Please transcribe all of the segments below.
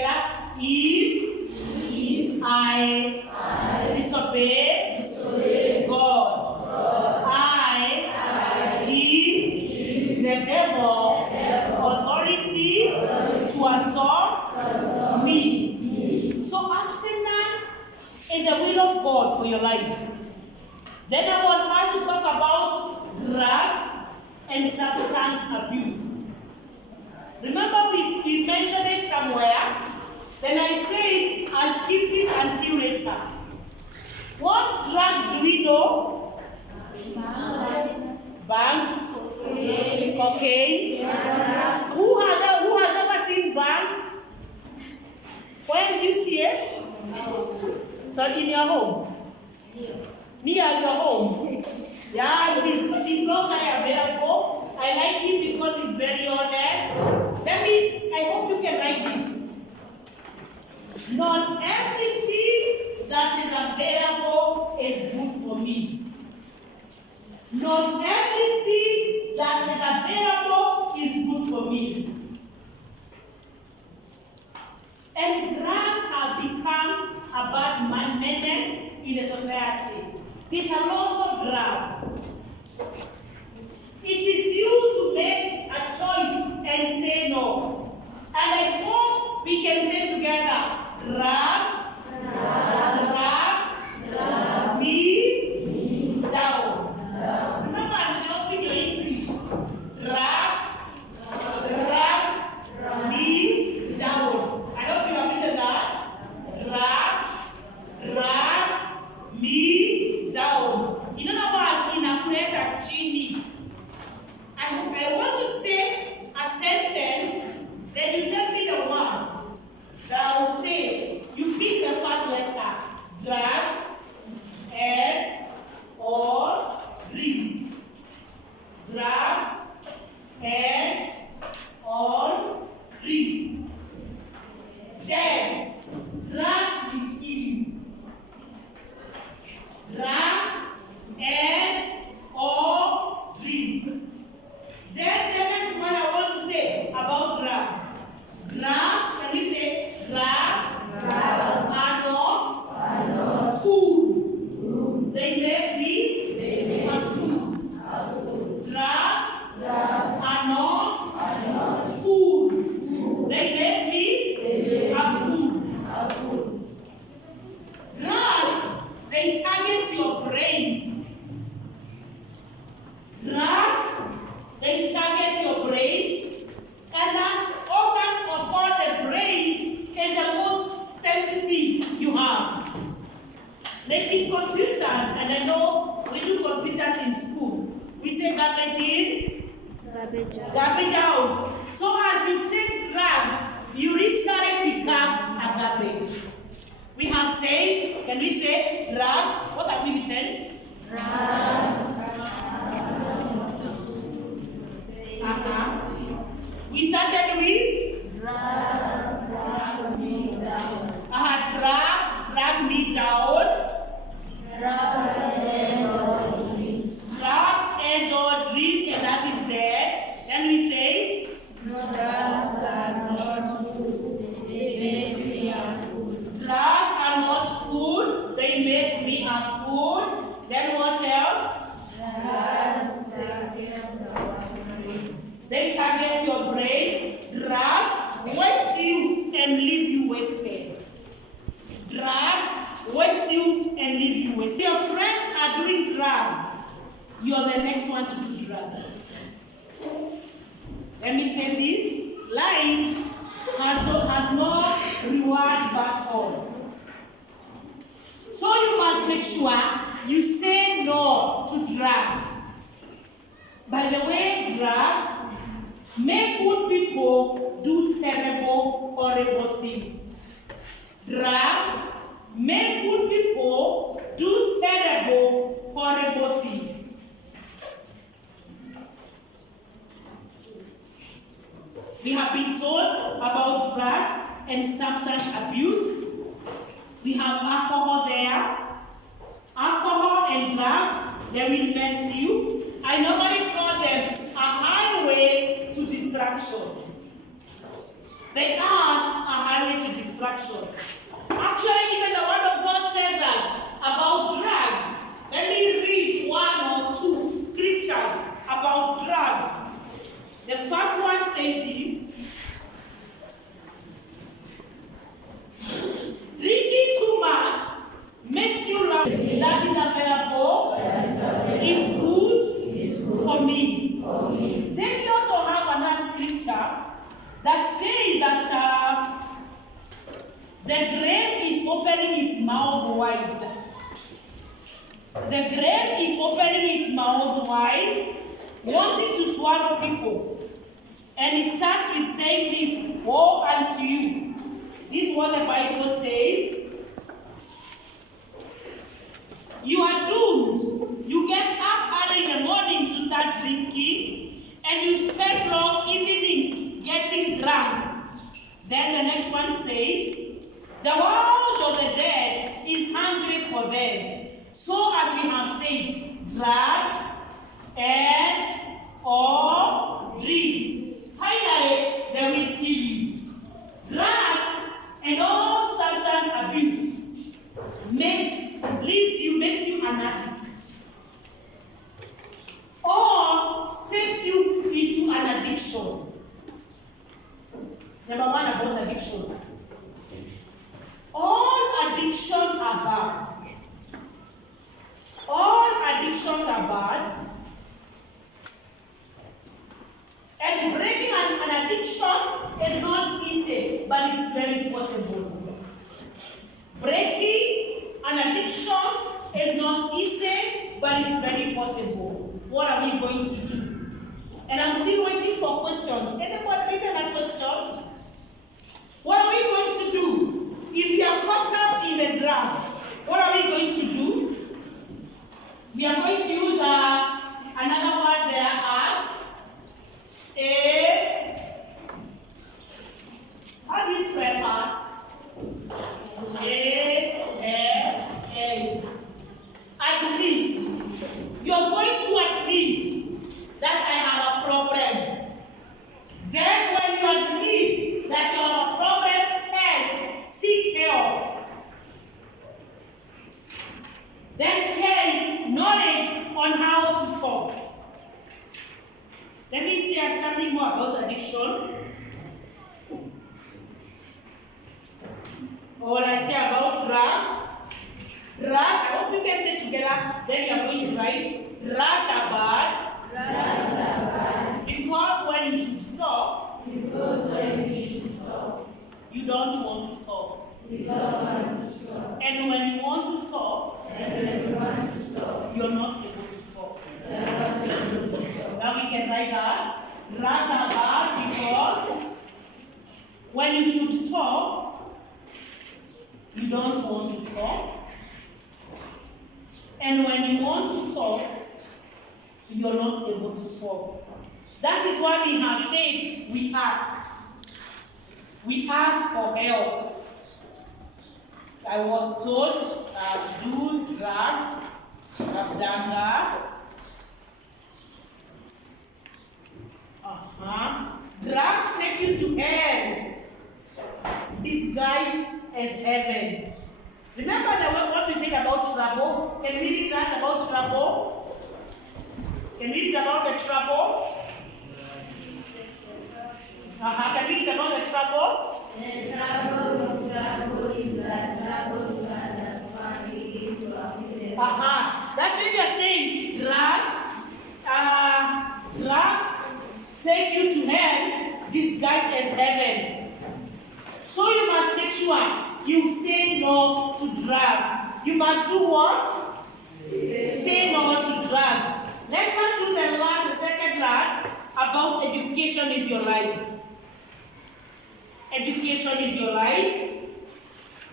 together. If I disobey God, I give the devil authority to assault me. So abstinence is the will of God for your life. Then I was asked to talk about drugs and substance abuse. Remember we mentioned it somewhere. Then I said I'll keep it until later. What drugs do we know? Bang. Cocaine. Who has ever seen bang? When did you see it? Such in your home. Near your home. Yeah, it is not available. I like it because it's very honest. I hope you can write this. Not everything that is available is good for me. Not everything that is available is good for me. And drugs have become a bad menace in the society. There's a lot of drugs. It is you to make a choice and say no. And I hope we can say together, drugs, drag me down. Remember, I'm helping your English. Drugs, drag me down. I hope you have written that. Drugs, drag me down. In other words, in a creator chini. I want to say a sentence, then you tell me the one that I will say. You pick the first letter. Drugs, and or drinks. Drugs, and or drinks. Then, drugs will kill you. Drugs, and or drinks. Then the next one I want to say about drugs. Drugs, can we say drugs are not food. They make me a food. Drugs are not food. They make me a food. Drugs, they target your brains. Drugs, they target your brains, and that organ upon the brain is the most sensitive you have. Like in computers, and I know we do computers in school, we say garbage in, garbage out. So as you take drugs, you literally become a garbage. We have said, can we say drugs? What have we written? Drugs. We started with drugs drag me down. Drugs drag me down. Drugs and or drinks, and that is dead. Then we say drugs are not food. They make me a food. Drugs are not food. They make me a food. Then what else? Drugs they target your brain. Drugs waste you and leave you wasted. Drugs waste you and leave you wasted. Your friends are doing drugs. You are the next one to do drugs. Let me say this. Life has no reward but all. So you must make sure you say no to drugs. By the way, drugs make good people do terrible, horrible things. Drugs make good people do terrible, horrible things. We have been told about drugs and substance abuse. We have alcohol there. Alcohol and drugs, they will mess you. I normally call them a highway to distraction. They are a highway to distraction. Actually, even the Word of God tells us about drugs. Let me read one or two scriptures about drugs. The first one says this. Drinking too much makes you laugh. That is available. Is good for me. Then we also have another scripture that says that the grave is opening its mouth wide. The grave is opening its mouth wide, wanting to swallow people. And it starts with saying this, woe unto you. This is what the Bible says. You are doomed. You get up early in the morning to start drinking, and you spend long evenings getting drunk. Then the next one says, the world of the dead is hungry for them. So as we have said, drugs and or drinks. Finally, they will kill you. Drugs and all substance abuse makes you an addict, or takes you into an addiction. Number one about addiction. All addictions are bad. All addictions are bad. And breaking an addiction is not easy, but it's very possible. Breaking an addiction is not easy, but it's very possible. What are we going to do? And I'm still waiting for questions. Anybody written a question? What are we going to do? If we are caught up in a drug, what are we going to do? We are going to use another word there as how do you spell ask? A-S-A. Admit. You are going to admit that I have a problem. Then when you admit that you have a problem, seek help. Then gain knowledge on how to stop. Let me say something more about addiction. What I say about drugs. Drugs, I hope you can say together, then you are going to write, drugs are bad. Drugs are bad. Because when you should stop, you don't want to stop. And when you want to stop, you're not able to stop. Now we can write that. Drugs are bad because when you should stop, you don't want to stop. And when you want to stop, you're not able to stop. That is why we have said we ask. We ask for help. I was told to do drugs. I've done that. Drugs take you to hell, disguised as heaven. Remember what we said about trouble? Can we read that about trouble? Can we read about the trouble? Can we read about the trouble? The trouble of trouble is that trouble serves as fun begin to affect. That's what you are saying. Drugs take you to hell, disguised as heaven. So you must make sure you say no to drugs. You must do what? Say no to drugs. Let's not do the second last about education is your life. Education is your life.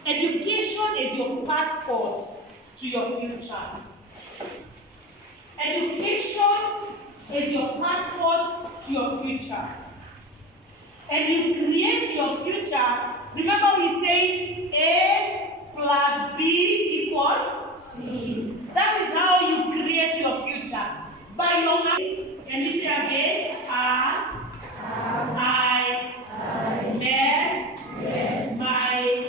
Education is your passport to your future. Education is your passport to your future. And you create your future. Remember we say A plus B equals C. That is how you create your future. By your life. Can you say again? As I mess my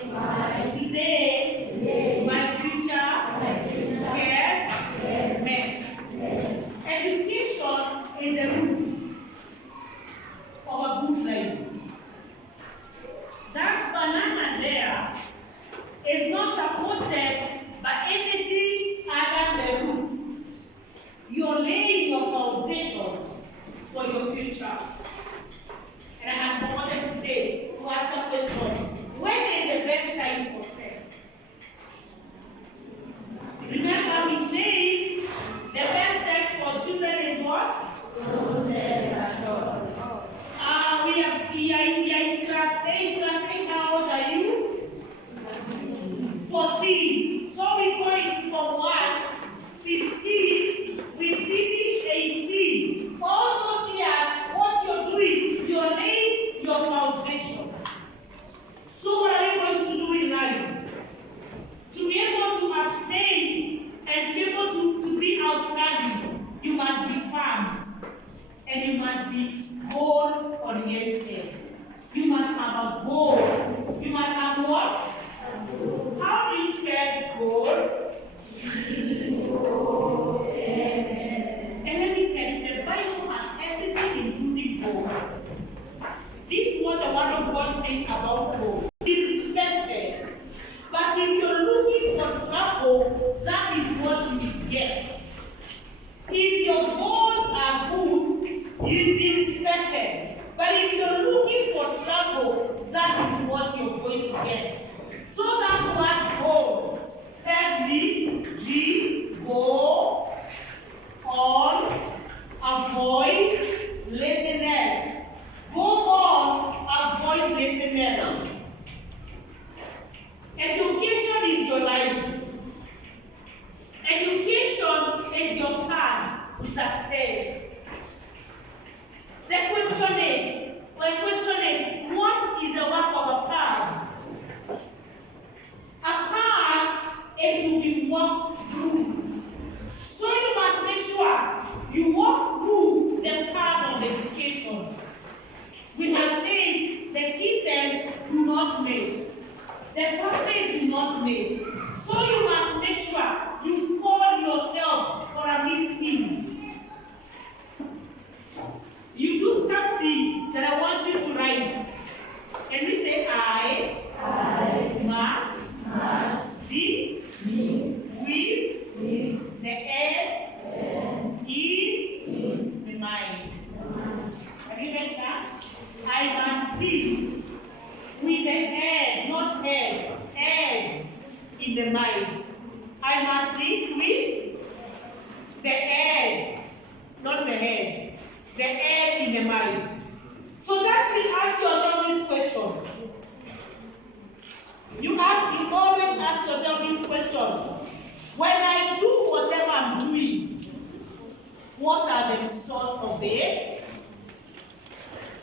of it?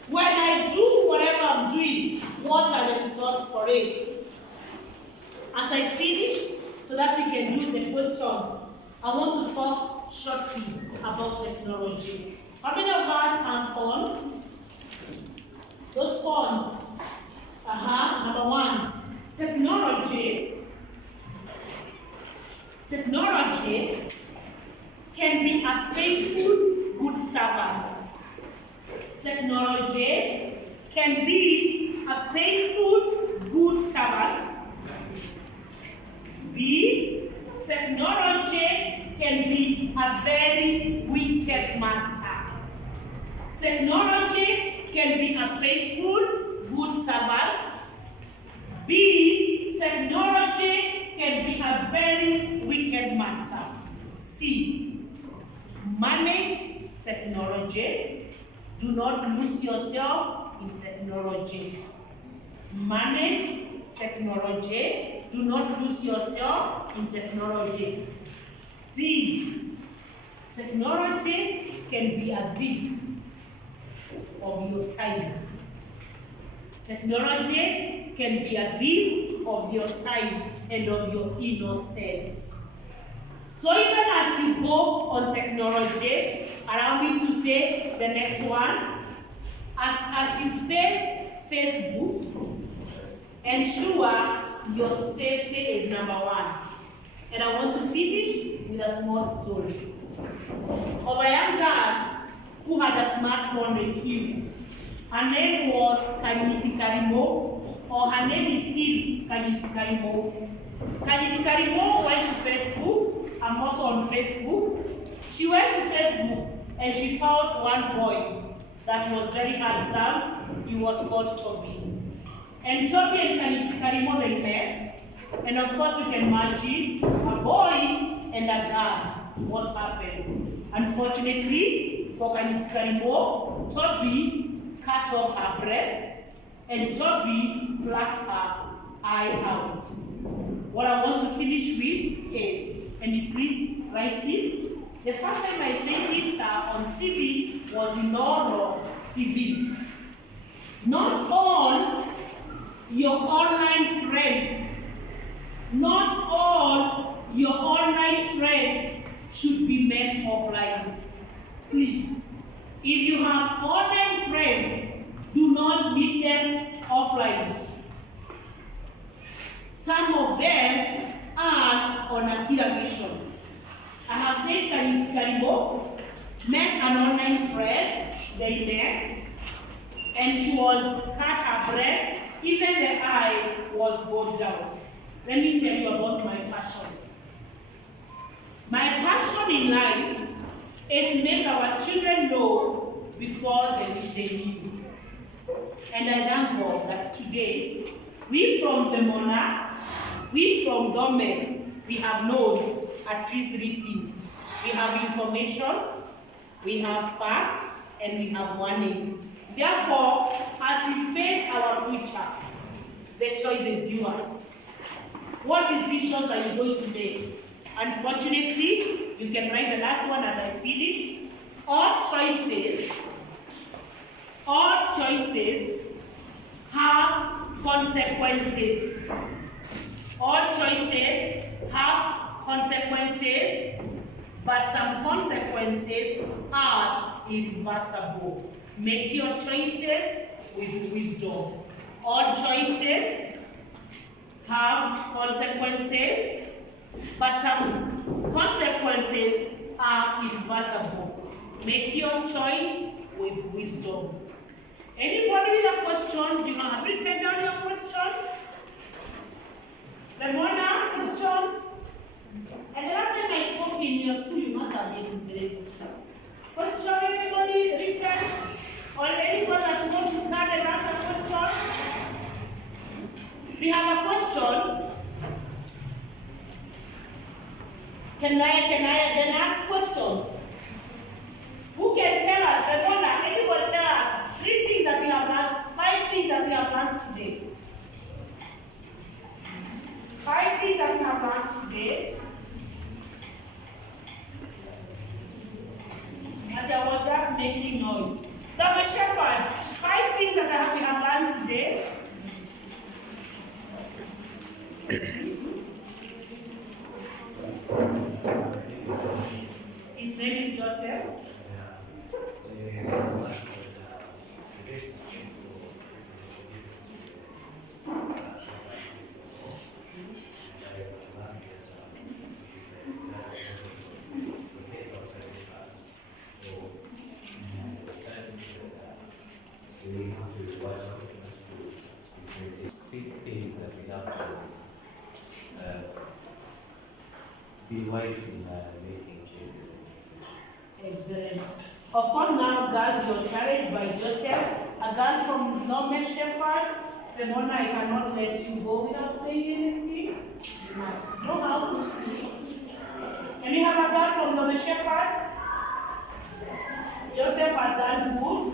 When I do whatever I'm doing, what are the results for it? As I finish, so that we can do the questions, I want to talk shortly about technology. How many of us have phones? Those phones. Number one, technology. Technology can be a faithful, good servant. Technology can be a faithful, good servant. B, technology can be a very wicked master. Technology can be a faithful, good servant. B, technology can be a very wicked master. C, manage technology. Do not lose yourself in technology. Manage technology. Do not lose yourself in technology. D, technology can be a thief of your time. Technology can be a thief of your time and of your innocence. So even as you go on technology, allow me to say the next one. As you face Facebook, ensure your safety is number one. And I want to finish with a small story of a young girl who had a smartphone with you. Her name was Kanyiti Karimo, or her name is still Kanyiti Karimo. Kanyiti Karimo went to Facebook. I'm also on Facebook. She went to Facebook and she found one boy that was very handsome. He was called Thome. And Thome and Kanyiti Karimo, they met. And of course you can imagine a boy and a girl. What happened? Unfortunately for Kanyiti Karimo, Thome cut off her breast and Thome plucked her eye out. What I want to finish with is, and you please write it. The first time I said it on TV was in Oro TV. Not all your online friends, not all your online friends should be met offline. Please, if you have online friends, do not meet them offline. Some of them are on a killer mission. I have said Kanyiti Karimo met an online friend, they met, and she was cut her breast, even the eye was bowed down. Let me tell you about my passion. My passion in life is to make our children know before they knew. And I thank God that today, we from the Monarch, we from Thome, we have known at least three things. We have information, we have facts, and we have warnings. Therefore, as we face our future, the choice is yours. What decisions are you going to make? Unfortunately, you can write the last one as I finish. All choices have consequences. All choices have consequences, but some consequences are irreversible. Make your choices with wisdom. All choices have consequences, but some consequences are irreversible. Make your choice with wisdom. Anybody with a question? Do you have written down your question? Ramona, questions? And the last time I spoke in your school, you must have been great. Question, anybody written? Or anyone that wants to start and ask a question? We have a question. Can I then ask questions? Who can tell us? Ramona, anybody tell us 3 things that we have learned, 5 things that we have learned today. 5 things that we have learned today. But I will just make know it. Now, Shepherd, 5 things that we have learned today. His name is Joseph. Things that we have to be wise in making choices. Excellent. Of course, now girls, you're carried by Joseph, a girl from Thome Shepherd. Ramona, I cannot let you go without saying anything. You must know how to speak. And we have a girl from Thome Shepherd. Joseph had done good.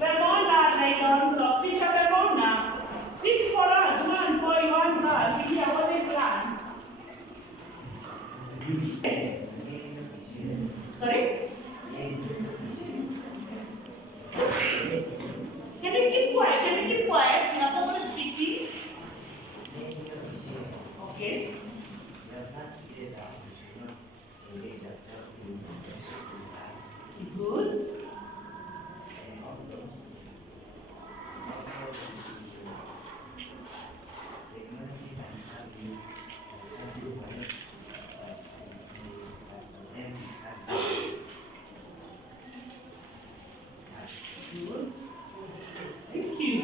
Ramona, I don't talk. Teacher Ramona, speak for us, one boy, one girl. We hear what they planned. Sorry? Can you keep quiet? Can you keep quiet? You have someone speaking. Okay. Good. Good. Thank you.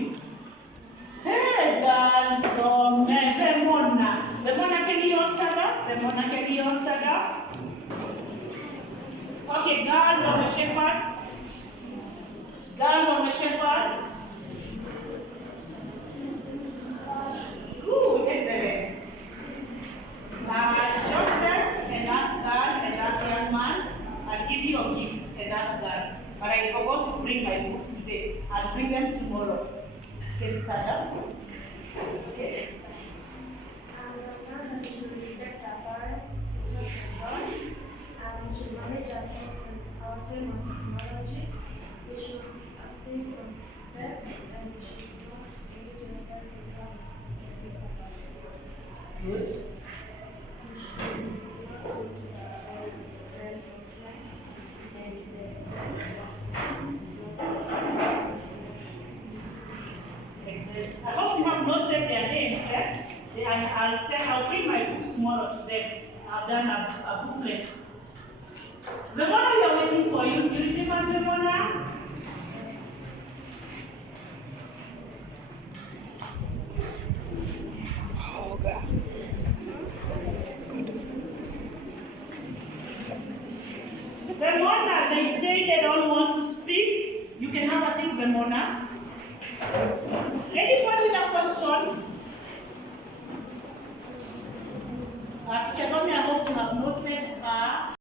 Hey, girls, Ramona. Ramona, can you all stand up? Ramona, can you all stand up? Okay, girl on the shepherd. Girl on the shepherd. Good, excellent. Joseph and that girl and that young man, I'll give you a gift and that girl. But I forgot to bring my books today. I'll bring them tomorrow. Can you stand up? Okay. We should respect our parents, teachers, and God. We should manage our thoughts and our time on technology. We should abstain from self, and we should not engage in self-defense. Good. We should not do our friends offline Excellent. I hope you have noted their names, eh? I'll say I'll bring my books tomorrow to them. I've done a booklet. Ramona, we are waiting for you. Do you remember Ramona? Oh, God. That's good. Ramona, they say they don't want to speak. You can have a seat, Ramona. Anybody with a question? Teacher Thome, I hope you have noted her